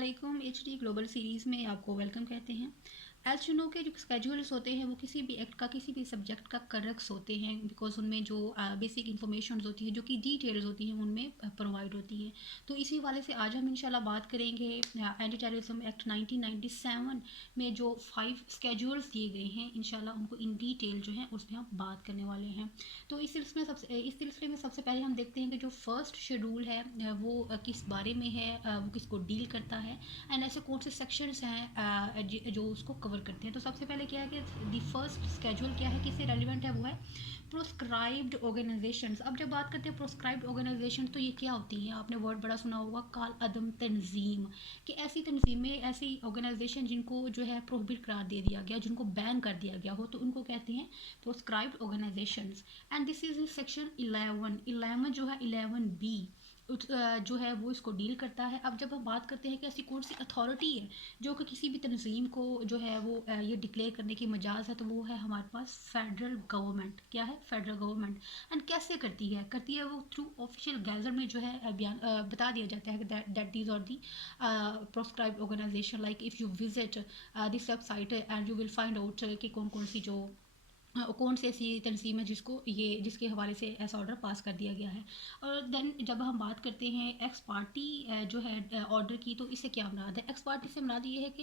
अस्सलाम HD global series में आपको वेलकम कहते हैं। एज यू नो के जो स्केड्यूल्स होते हैं वो किसी भी एक्ट का किसी भी सब्जेक्ट का करक्स होते हैं बिकॉज उनमें जो बेसिक इंफॉर्मेशन होती है जो कि डिटेल्स होती हैं उनमें प्रोवाइड होती हैं। तो इसी वाले से आज हम इंशाल्लाह बात करेंगे एंटी टेररिज्म एक्ट 1997 में जो 5 स्केड्यूल्स दिए गए हैं इंशाल्लाह उनको इन डिटेल जो है उस पर हम बात करने वाले हैं। तो इस सिलसिले में सबसे पहले हम देखते हैं कि जो फर्स्ट शेड्यूल है वो किस बारे में है, वो किसको डील करता है एंड ऐसे कौन से सेक्शंस हैं जो उसको कवर करते हैं। तो सबसे पहले क्या है कि द फर्स्ट स्केड्यूल क्या है, किससे रेलिवेंट है, वो है प्रोस्क्राइब्ड ऑर्गेनाइजेशंस। अब जब बात करते हैं प्रोस्क्राइब्ड ऑर्गेनाइजेशन तो ये क्या होती हैं, आपने वर्ड बड़ा सुना होगा काल अदम तंजीम, कि ऐसी तंजीमें ऐसी ऑर्गेनाइजेशन जिनको जो है प्रोहिबिट करार दे दिया गया, जिनको बैन कर दिया गया हो, तो उनको कहते हैं proscribed organisations. And this is section 11 जो है 11B जो है वो इसको डील करता है। अब जब हम बात करते हैं कि ऐसी कौन सी अथॉरिटी है जो कि किसी भी तंजीम को जो है वो ये डिक्लेयर करने की मजाज है, तो वो है हमारे पास फेडरल गवर्नमेंट। क्या है? Federal government. एंड कैसे करती है वो थ्रू ऑफिशियल गैजर में जो है बयान बता दिया जाता है कि that these are the proscribed organization. Like if you visit this website and you will find out कि कौन कौन सी जो कौन सी ऐसी तंजीम है जिसके हवाले से ऐसा ऑर्डर पास कर दिया गया है। और देन जब हम बात करते हैं एक्स पार्टी जो है ऑर्डर की, तो इससे क्या मुराद है? एक्स पार्टी से मुराद ये है कि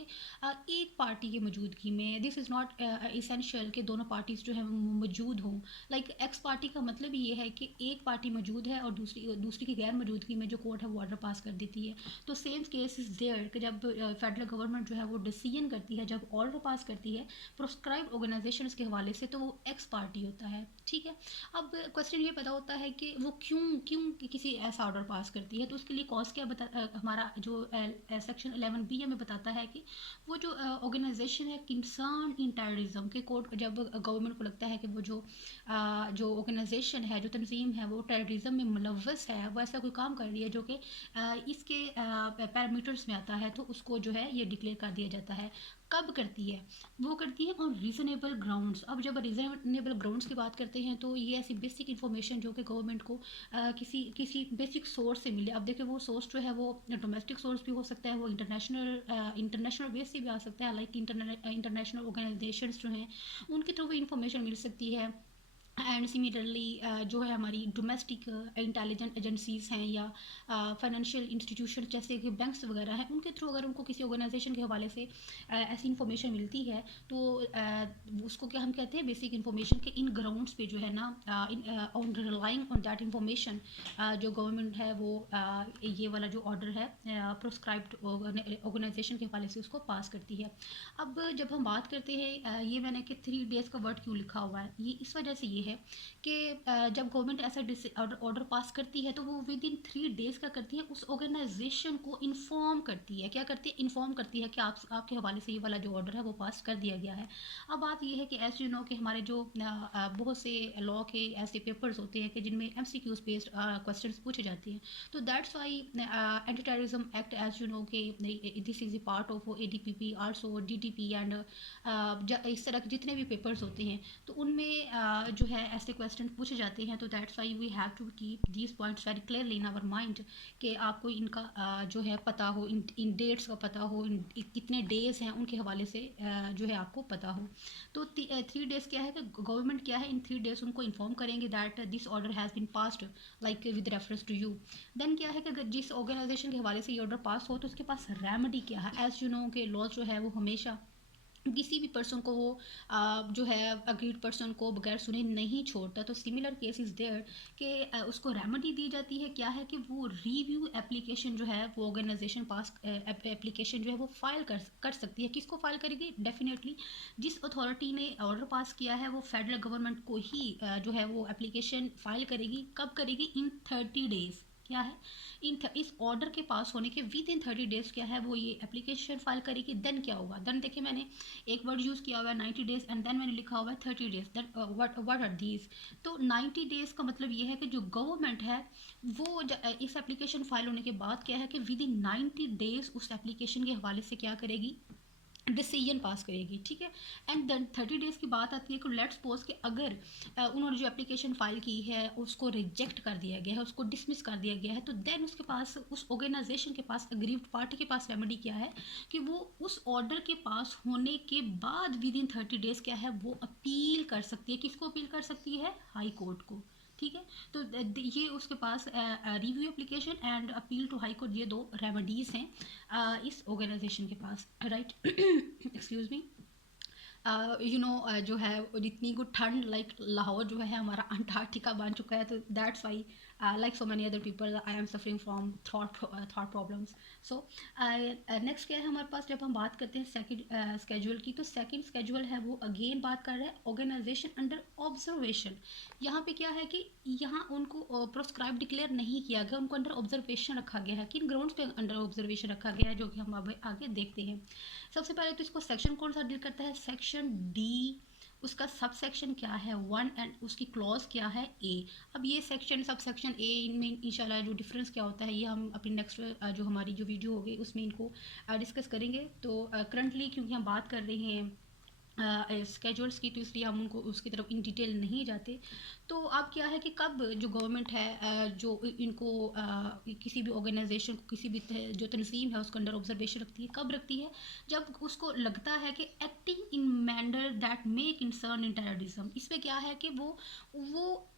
एक पार्टी की मौजूदगी में, दिस इज़ नॉट इसेंशियल कि दोनों पार्टीज जो है मौजूद हों। लाइक एक्स पार्टी का मतलब ये है कि एक पार्टी मौजूद है और दूसरी की गैर मौजूदगी में जो कोर्ट है वो ऑर्डर पास कर देती है। तो सेम केस इज़ देयर कि जब फेडरल गवर्नमेंट जो है वो डिसीजन करती है, जब ऑर्डर पास करती है प्रोस्क्राइब्ड ऑर्गेनाइजेशंस के हवाले से, तो वो एक्स पार्टी होता है। ठीक है। अब क्वेश्चन ये पैदा होता है कि वो क्यों क्यों किसी ऐसा ऑर्डर पास करती है, तो उसके लिए कॉज क्या हमारा जो सेक्शन 11B हमें बताता है कि वो जो ऑर्गेनाइजेशन है कंसर्न इन टेररिज्म के कोड, जब गवर्नमेंट को लगता है कि वो जो ऑर्गेनाइजेशन है, जो तंजीम है, वो टेररिज्म में मुलव्वस है, वो ऐसा कोई काम कर रही है जो कि इसके पैरामीटर्स में आता है, तो उसको जो है ये डिक्लेयर कर दिया जाता है। कब करती है? वो करती है ऑन रीजनेबल ग्राउंड्स। अब जब रीजनेबल ग्राउंड्स की बात करते हैं तो ये ऐसी बेसिक इन्फॉर्मेशन जो कि गवर्नमेंट को किसी किसी बेसिक सोर्स से मिले। अब देखिए वो सोर्स जो है वो डोमेस्टिक सोर्स भी हो सकता है, वो इंटरनेशनल बेस से भी आ सकता है। लाइक इंटरनेशनल ऑर्गेनाइजेशंस जो हैं उनके थ्रू भी इंफॉर्मेशन मिल सकती है। एंड सिमिलरली जो है हमारी डोमेस्टिक इंटेलिजेंस एजेंसीज़ हैं या फाइनेंशियल इंस्टीट्यूशन जैसे कि बैंक्स वगैरह हैं, उनके थ्रू अगर उनको किसी ऑर्गेनाइजेशन के हवाले से ऐसी इन्फॉर्मेशन मिलती है, तो उसको क्या हम कहते हैं, बेसिक इन्फॉर्मेशन के इन ग्राउंड्स पे जो है ना, on relying on that information, जो गवर्नमेंट है वो ये वाला जो ऑर्डर है प्रोस्क्राइब्ड ऑर्गेनाइजेशन के हवाले से उसको पास करती है। अब जब हम बात करते हैं ये मैंने कि 3 days का वर्ड क्यों लिखा हुआ है, ये इस वजह से ये है कि जब गवर्नमेंट ऐसा ऑर्डर पास करती है तो वो विद इन 3 days का करती है, उस ऑर्गेनाइजेशन को इन्फॉर्म करती है। क्या करती है? इन्फॉर्म करती है कि आपके हवाले से ये वाला जो ऑर्डर है वो पास कर दिया गया है। अब बात ये है कि एज यू नो कि हमारे जो बहुत से लॉ के ऐसे पेपर्स होते हैं कि जिनमें MCQs बेस्ड क्वेश्चन पूछे जाते हैं। तो that's why anti terrorism act, as you know के this is a part of ADPP also DTP and इस तरह के जितने भी पेपर्स होते हैं तो उनमें जो है ऐसे क्वेश्चन पूछे जाते हैं। तो that's why we have to keep these points very clearly in our mind कि आपको इनका जो है पता हो, इन डेट्स का पता हो, कितने डेज हैं उनके हवाले से जो है आपको पता हो। तो 3 days क्या है कि गवर्नमेंट क्या है इन 3 days उनको इन्फॉर्म करेंगे that this order has been passed like with reference to you. Then क्या है कि अगर जिस ऑर्गेनाइजेशन के हवाले से ये ऑर्डर पास हो तो उसके पास रेमेडी क्या है। एज यू नो के लॉज जो है वो हमेशा किसी भी पर्सन को वो जो है अग्रीड पर्सन को बगैर सुने नहीं छोड़ता। तो सिमिलर केस इज़ देयर कि उसको रेमेडी दी जाती है। क्या है कि वो रिव्यू एप्लीकेशन जो है वो ऑर्गेनाइजेशन पास एप्लीकेशन जो है वो फाइल कर सकती है। किसको फाइल करेगी? डेफिनेटली जिस अथॉरिटी ने ऑर्डर पास किया है वो फेडरल गवर्नमेंट को ही जो है वो एप्लीकेशन फाइल करेगी। कब करेगी? इन 30 days। क्या है? इस ऑर्डर के पास होने के विद इन 30 days क्या है वो ये एप्लीकेशन फाइल करेगी। देन क्या होगा? देन देखिए मैंने एक वर्ड यूज़ किया हुआ है 90 days एंड देन मैंने लिखा हुआ है 30 days। Then what are these? तो 90 days का मतलब ये है कि जो गवर्नमेंट है वो इस एप्लीकेशन फाइल होने के बाद क्या है कि विद इन 90 days उस एप्लीकेशन के हवाले से क्या करेगी? डिसीजन पास करेगी, ठीक है। एंड देन 30 डेज़ की बात आती है कि लेट्स सपोज कि अगर उन्होंने जो एप्लीकेशन फाइल की है उसको रिजेक्ट कर दिया गया है, उसको डिसमिस कर दिया गया है, तो देन उसके पास, उस ऑर्गेनाइजेशन के पास, अग्रीव्ड पार्टी के पास रेमेडी क्या है कि वो उस ऑर्डर के पास होने के बाद विद इन 30 डेज़ क्या है वो अपील कर सकती है। किसको अपील कर सकती है? हाई कोर्ट को, ठीक है। तो ये उसके पास review application and appeal to high court, ये दो रेमेडीज़ हैं इस ऑर्गेनाइजेशन के पास, राइट। Excuse me. जो है इतनी गुड ठंड, लाइक लाहौर जो है हमारा अंटार्कटिका बन चुका है, तो that's why like so many other people I am suffering from thought problems. So next क्या है हमारे पास, जब हम बात करते हैं सेकंड स्केड्यूल की, तो सेकंड स्केड्यूल है वो अगेन बात कर रहे हैं ऑर्गेनाइजेशन अंडर ऑब्जर्वेशन। यहाँ पे क्या है कि यहाँ उनको प्रोस्क्राइब डिक्लेयर नहीं किया गया, उनको अंडर ऑब्जर्वेशन रखा गया है। किन ग्राउंड्स पे अंडर ऑब्जर्वेशन रखा गया है, जो कि हम अब आगे देखते हैं। सबसे पहले तो इसको सेक्शन कौन सा डील करता है? Section D. उसका सब सेक्शन क्या है? 1, एंड उसकी क्लॉज क्या है? ए। अब ये सेक्शन, सब सेक्शन ए, इनमें इंशाल्लाह जो डिफरेंस क्या होता है ये हम अपनी नेक्स्ट जो हमारी जो वीडियो होगी उसमें इनको डिस्कस करेंगे। तो करंटली क्योंकि हम बात कर रहे हैं स्केड्यूल्स की, तो इसलिए हम उनको उसकी तरफ इन डिटेल नहीं जाते। तो अब क्या है कि कब जो गवर्नमेंट है जो इनको किसी भी ऑर्गेनाइजेशन को, किसी भी जो तंजीम है उसको अंडर ऑब्जर्वेशन रखती है, कब रखती है? जब उसको लगता है कि acting in manner that may concern in terrorism. इसमें क्या है कि वो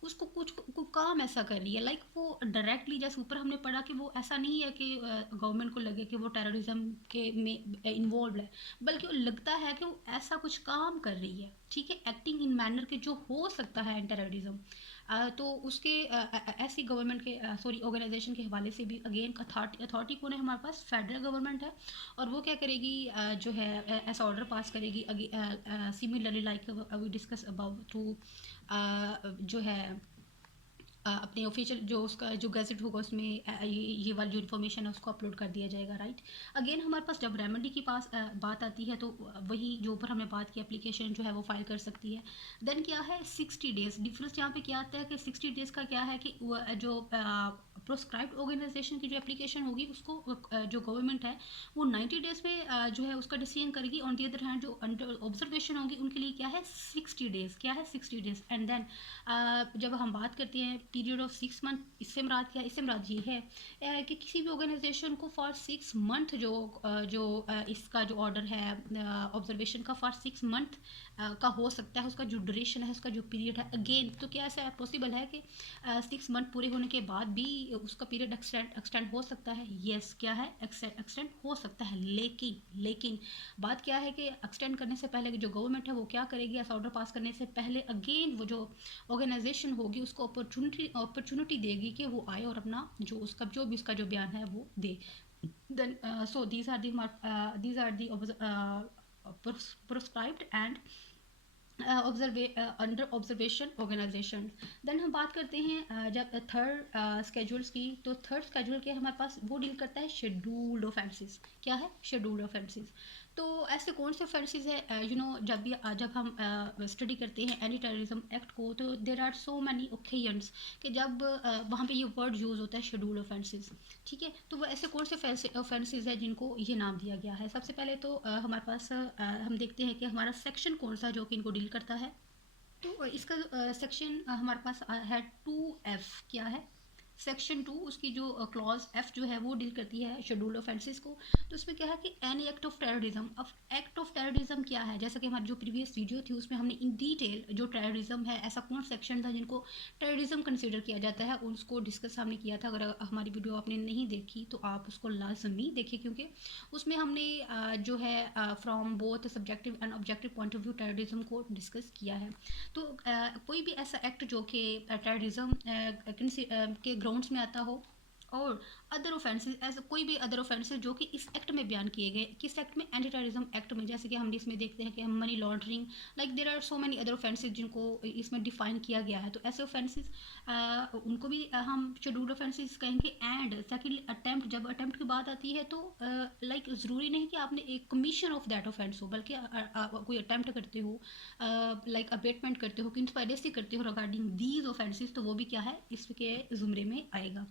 उसको कुछ काम ऐसा कर रही है, लाइक वो डायरेक्टली, जैसे ऊपर हमने पढ़ा कि वो ऐसा नहीं है कि गवर्नमेंट को लगे कि वो टेररिज्म के में इन्वॉल्व है, बल्कि वो लगता है कि वो ऐसा कुछ काम कर रही है, ठीक है, एक्टिंग इन मैनर के जो हो सकता है टेररिज्म। तो उसके ऐसी गवर्नमेंट के सॉरी ऑर्गेनाइजेशन के हवाले से भी अगेन अथॉरिटी कौन है हमारे पास? फेडरल गवर्नमेंट है। और वो क्या करेगी? जो है ऐसा ऑर्डर पास करेगी, similarly like we discuss about two जो है अपने ऑफिशियल जो उसका जो गैजेट होगा उसमें ये वाली जो इन्फॉर्मेशन है उसको अपलोड कर दिया जाएगा, राइट। अगेन हमारे पास जब रेमेडी के पास बात आती है, तो वही जो ऊपर हमने बात की, एप्लीकेशन जो है वो फाइल कर सकती है। देन क्या है? 60 डेज डिफरेंस यहाँ पे क्या आता है कि 60 डेज का क्या है कि जो प्रोस्क्राइब्ड ऑर्गेनाइजेशन की जो एप्लीकेशन होगी उसको जो गवर्नमेंट है वो 90 डेज में जो है उसका डिसीजन करेगी। ऑन दी अदर हैंड जो अंडर ऑब्जर्वेशन होगी उनके लिए क्या है? 60 डेज। क्या है? 60 डेज। एंड देन जब हम बात करते हैं पीरियड ऑफ 6 मंथ, इससे मुराद क्या है? इससे मुराद ये है कि किसी भी ऑर्गेनाइजेशन को फॉर 6 मंथ इसका जो ऑर्डर है ऑब्जर्वेशन का फॉर 6 मंथ का हो सकता है, उसका जो ड्यूरेशन है, उसका जो पीरियड है। अगेन तो क्या ऐसा पॉसिबल है कि 6 मंथ पूरे होने के बाद भी उसका पीरियड एक्सटेंड हो सकता है? यस, क्या है? एक्सटेंड हो सकता है, लेकिन बात क्या है कि एक्सटेंड करने से पहले जो गवर्नमेंट है वो क्या करेगी? ऐसा ऑर्डर पास करने से पहले अगेन वो जो ऑर्गेनाइजेशन होगी उसको अपॉर्चुनिटी देगी कि वो आए और अपना जो भी उसका जो बयान है वो दे। Then so these are the proscribed and under observation organisation. Then हम बात करते हैं जब थर्ड स्केड्यूल्स की, तो थर्ड स्केड्यूल के हमारे पास वो डील करता है शेड्यूल्ड ऑफेंसेस। क्या है? Scheduled offences. तो ऐसे कौन से ऑफेंसेस है जब हम स्टडी करते हैं एंटी टेररिज्म एक्ट को, तो there are so many occasions कि जब वहाँ पे ये वर्ड यूज़ होता है शेड्यूल्ड ऑफेंसेस, ठीक है। तो वो ऐसे कौन से ऑफेंसेस है जिनको ये नाम दिया गया है? सबसे पहले तो हमारे पास हम देखते हैं कि हमारा सेक्शन कौन सा जो कि इनको डील करता है। तो इसका सेक्शन हमारे पास है 2F। क्या है? सेक्शन 2 उसकी जो क्लॉज एफ जो है वो डील करती है शेड्यूल्ड ऑफेंसेस को। तो इसमें क्या है कि एनी एक्ट ऑफ टेररिज्म। अब एक्ट ऑफ टेररिज्म क्या है? जैसा कि हमारी जो प्रीवियस वीडियो थी उसमें हमने इन डिटेल जो टेररिज्म है, ऐसा कौन सेक्शन था जिनको टेररिज्म कंसिडर किया जाता है, उसको डिस्कस हमने किया था। अगर हमारी वीडियो आपने नहीं देखी तो आप उसको लाजमी देखिए, क्योंकि उसमें हमने जो है from both subjective and objective point of view terrorism को डिस्कस किया है। तो कोई भी ऐसा एक्ट जो कि टेररिज्म के ग्राउंड्स में आता हो, और अदर ऑफेंसेस, ऐसा कोई भी अदर ऑफेंसेस जो कि इस एक्ट में बयान किए गए, किस एक्ट में? एंटी टेररिज्म एक्ट में। जैसे कि हम इसमें देखते हैं कि हम money laundering, like there are so many other offences जिनको इसमें डिफाइन किया गया है। तो ऐसे ऑफेंसेस उनको भी हम शेड्यूल्ड ऑफेंसेस कहेंगे। एंड सेकेंडली अटैम्प्ट, जब अटैम्प्ट की बात आती है तो लाइक ज़रूरी नहीं कि आपने एक कमीशन ऑफ दैट ऑफेंस हो, बल्कि कोई अटैम्प्ट करते हो, लाइक अबेटमेंट करते हो, कंस्पायरेसी करते हो रिगार्डिंग दीज ऑफेंसेस, तो वो भी क्या है? इसके ज़ुमरे में आएगा।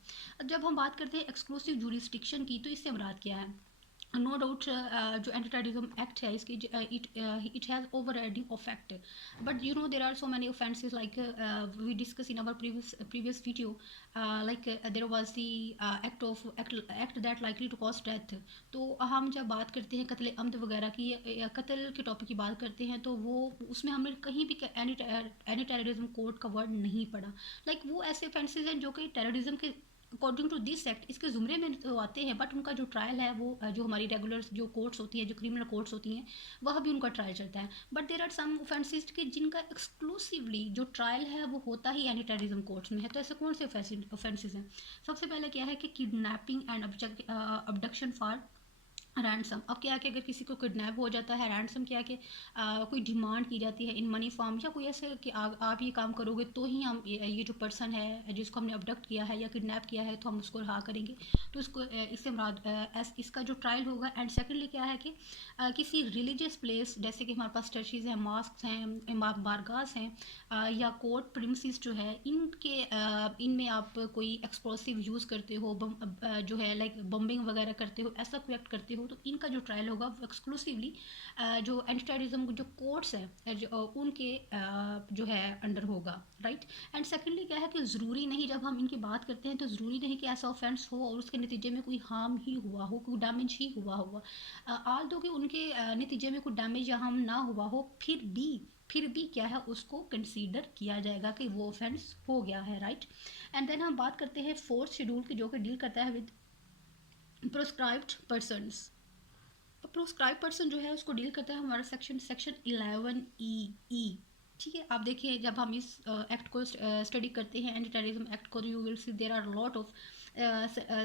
जब हम बात करते हैं एक्सक्लूसिव जूरिस्डिक्शन की, तो इससे मुराद क्या है? नो डाउट जो एंटी टेररिज्म एक्ट है इसकी it has overriding effect, but you know there are so many offences like we discuss in our previous video, like there was the act that likely to cause death. तो हम जब बात करते हैं कत्ल अमद वगैरह की या कत्ल के टॉपिक की बात करते हैं तो वो उसमें हमने कहीं भी एनी टेररिज्म कोड का वर्ड नहीं पढ़ा। लाइक वो ऐसे ऑफेंसेज हैं जो कि टेररिज्म के अकॉर्डिंग टू दिस एक्ट इसके ज़ुमरे में तो आते हैं, बट उनका जो ट्रायल है वो जो हमारी रेगुलर जो कोर्ट्स होती हैं, जो क्रिमिनल कोर्ट्स होती हैं, वह भी उनका ट्रायल चलता है। But there are some offences के जिनका एक्सक्लूसिवली जो ट्रायल है वो होता ही एंटी टेररिज्म कोर्ट्स में है। तो ऐसे कौन से ऑफेंसेस हैं? सबसे पहले क्या है कि kidnapping and abduction for ransom. अब क्या है कि अगर किसी को किडनैप हो जाता है, रैंसम क्या है कि कोई डिमांड की जाती है इन मनी फॉर्म या कोई ऐसे कि आप ये काम करोगे तो ही हम ये जो पर्सन है जिसको हमने अबडक्ट किया है या किडनैप किया है तो हम उसको रिहा करेंगे। तो उसको इससे मुराद इसका जो ट्रायल होगा। एंड सेकेंडली क्या है कि किसी रिलीजियस प्लेस जैसे कि हमारे पास चर्चेज हैं, मॉस्क हैं, बारगास हैं, या कोर्ट प्रिमिसेस जो है इनमें आप कोई एक्सप्लोसिव यूज़ करते हो, जो है लाइक बम्बिंग वगैरह करते हो, ऐसा कोई एक्ट करते हो, तो इनका जो ट्रायल होगा वो एक्सक्लूसिवली जो एंटी टेररिज्म जो कोर्ट्स हैं उनके जो है अंडर होगा, राइट। एंड सेकेंडली क्या है कि ज़रूरी नहीं, जब हम इनकी बात करते हैं तो ज़रूरी नहीं कि ऐसा ऑफेंस हो और उसके नतीजे में कोई हार्म ही हुआ हो, कोई डैमेज ही हुआ होगा। आल दो कि उनके नतीजे में कोई डैमेज या हार्म ना हुआ हो, फिर भी क्या है उसको कंसीडर किया जाएगा कि वो ऑफेंस हो गया है, राइट। एंड देन हम बात करते हैं फोर्थ शेड्यूल की, जो कि डील करता है with proscribed persons. Proscribe person जो है उसको डील करता है हमारा सेक्शन 11 ई। ठीक है, आप देखिए जब हम इस एक्ट को स्टडी करते हैं, एंटी टेररिज्म एक्ट को, you will see there are lot of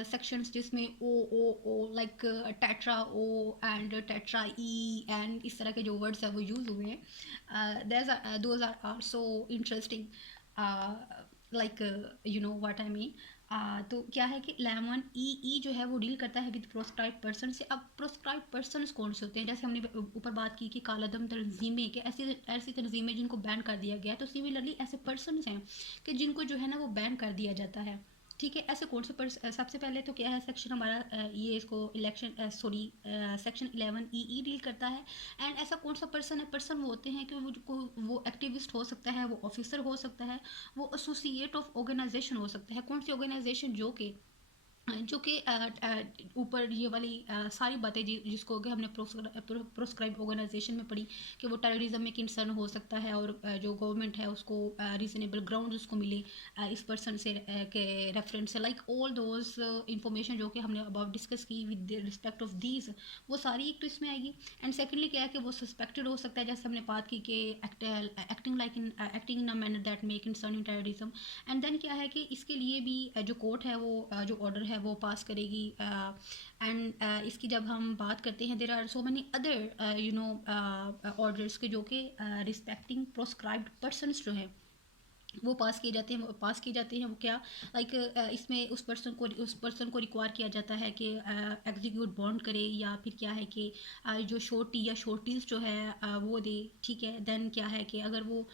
sections जिसमें O like tetra O and tetra E and इस तरह के जो वर्ड्स हैं वो यूज़ हुए हैं। Those are so interesting, like you know what I mean. तो क्या है कि 11 ई जो है वो डील करता है विद प्रोस्क्राइब पर्सन से। अब प्रोस्क्राइब पर्सन कौन से होते हैं? जैसे हमने ऊपर बात की कि कालादम तंजीमें के ऐसी ऐसी तंजीमें जिनको बैन कर दिया गया है, तो सिमिलरली ऐसे पर्सन हैं कि जिनको जो है ना वो बैन कर दिया जाता है। ठीक है, ऐसे कौन से सबसे पहले तो क्या है सेक्शन हमारा ये इसको इलेक्शन सेक्शन 11 ई डील करता है। एंड ऐसा कौन सा पर्सन है? पर्सन वो होते हैं कि वो एक्टिविस्ट हो सकता है, वो ऑफिसर हो सकता है, वो एसोसिएट ऑफ ऑर्गेनाइजेशन हो सकता है। कौन सी ऑर्गेनाइजेशन? जो कि ऊपर ये वाली सारी बातें जिसको कि हमने प्रोस्क्राइब ऑर्गेनाइजेशन में पढ़ी कि वो टेररिज्म में कंसर्न हो सकता है और जो गवर्नमेंट है उसको रीजनेबल ग्राउंड उसको मिले इस पर्सन से के रेफरेंस से, लाइक ऑल दोज इंफॉर्मेशन जो कि हमने अबाउट डिस्कस की विद रिस्पेक्ट ऑफ दीज, वो सारी एक तो इसमें आएगी। एंड सेकेंडली क्या है कि वो सस्पेक्टेड हो सकता है, जैसे हमने बात की कि acting in a manner that may concern in terrorism. And then क्या है कि इसके लिए भी जो कोर्ट है वो जो ऑर्डर है वो पास करेगी। एंड इसकी जब हम बात करते हैं there are so many other you know orders के जो कि रिस्पेक्टिंग प्रोस्क्राइब्ड पर्सनस जो हैं वो पास किए जाते हैं। वो क्या लाइक इसमें उस पर्सन को रिक्वायर किया जाता है कि एग्जीक्यूट बॉन्ड करे, या फिर क्या है कि जो शोर्टी या शोर्टीज जो है वो दे। ठीक है, देन क्या है कि अगर वो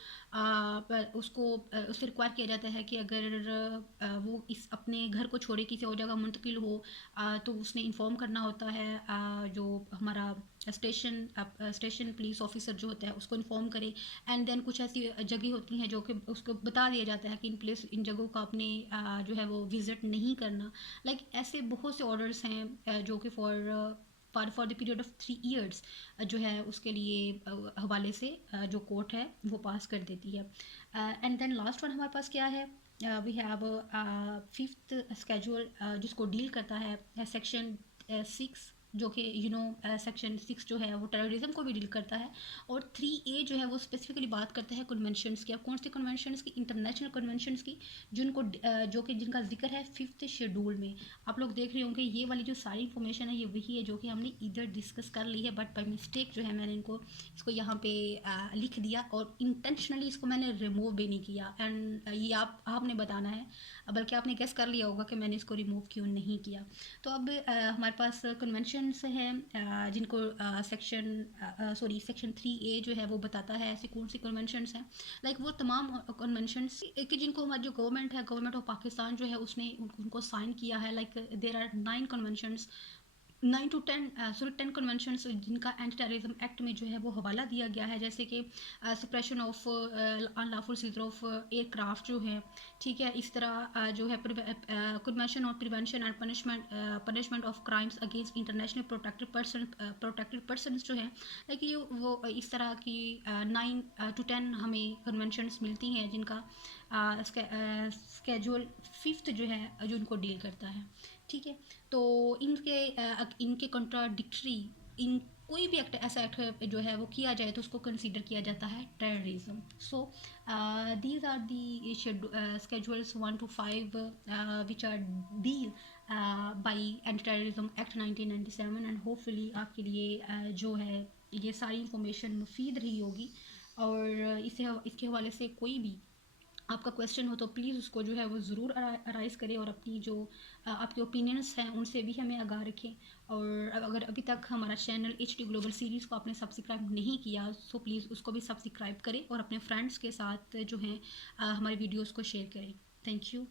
उससे रिक्वायर किया जाता है कि अगर वो इस अपने घर को छोड़े किसी और जगह मुंतकिल हो, तो उसने इन्फॉर्म करना होता है जो हमारा स्टेशन पुलिस ऑफिसर जो होता है उसको इन्फॉर्म करे। एंड देन कुछ ऐसी जगह होती हैं जो कि उसको बता दिया जाता है कि इन जगहों का आपने जो है वो विज़िट नहीं करना। लाइक ऐसे बहुत से ऑर्डर्स हैं जो कि for the period of 3 years जो है उसके लिए हवाले से जो कोर्ट है वो पास कर देती है। एंड देन लास्ट वन हमारे पास क्या है? वी हैव फिफ्थ स्केड्यूल जिसको डील करता है सेक्शन 6, जो कि सेक्शन 6 जो है वो टेररिज्म को भी डील करता है। और 3A जो है वो स्पेसिफिकली बात करता है कन्वेंशंस की। अब कौन सी कन्वेंशंस की? इंटरनेशनल कन्वेंशंस की, जो कि जिनका जिक्र है 5th शेड्यूल में। आप लोग देख रहे होंगे ये वाली जो सारी इन्फॉर्मेशन है ये वही है जो कि हमने इधर डिस्कस कर ली है, बट बाई मिस्टेक जो है मैंने इसको यहाँ पे लिख दिया और इंटेंशनली इसको मैंने रिमूव भी नहीं किया। एंड ये आपने बताना है, बल्कि आपने गेस कर लिया होगा कि मैंने इसको रिमूव क्यों नहीं किया। तो अब हमारे पास कन्वेंशंस हैं जिनको सेक्शन 3A जो है वो बताता है ऐसी कौन सी कन्वेंशंस हैं। लाइक वो तमाम कन्वेंशंस कि जिनको हमारी जो गवर्नमेंट ऑफ पाकिस्तान जो है उसने उनको साइन किया है। Like there are 9 conventions 10 conventions जिनका एंटी टेररिज्म एक्ट में जो है वो हवाला दिया गया है, जैसे कि suppression of unlawful scissor of aircraft जो है, ठीक है। इस तरह जो है convention on prevention and punishment of crimes against international protected persons जो है, लाइक ये वो इस तरह की 9 to 10 हमें कन्वेंशंस मिलती हैं जिनका स्केड्यूल 5 जो है जो उनको डील करता है, ठीक है। तो इनके कंट्राडिक्टरी इन कोई भी एक्ट ऐसा एक्ट जो है वो किया जाए तो उसको कंसीडर किया जाता है terrorism. So these are the schedules 1 to 5 which are deal by anti terrorism act 1997, and hopefully आपके लिए जो है ये सारी इंफॉर्मेशन मुफीद रही होगी। और इसके हवाले से कोई भी आपका क्वेश्चन हो तो प्लीज़ उसको जो है वो ज़रूर अराइज़ करें, और अपनी जो आपके ओपिनियंस हैं उनसे भी हमें आगाह रखें। और अगर अभी तक हमारा चैनल HD ग्लोबल सीरीज़ को आपने सब्सक्राइब नहीं किया तो प्लीज़ उसको भी सब्सक्राइब करें और अपने फ्रेंड्स के साथ जो हैं हमारे वीडियोज़ को शेयर करें। Thank you.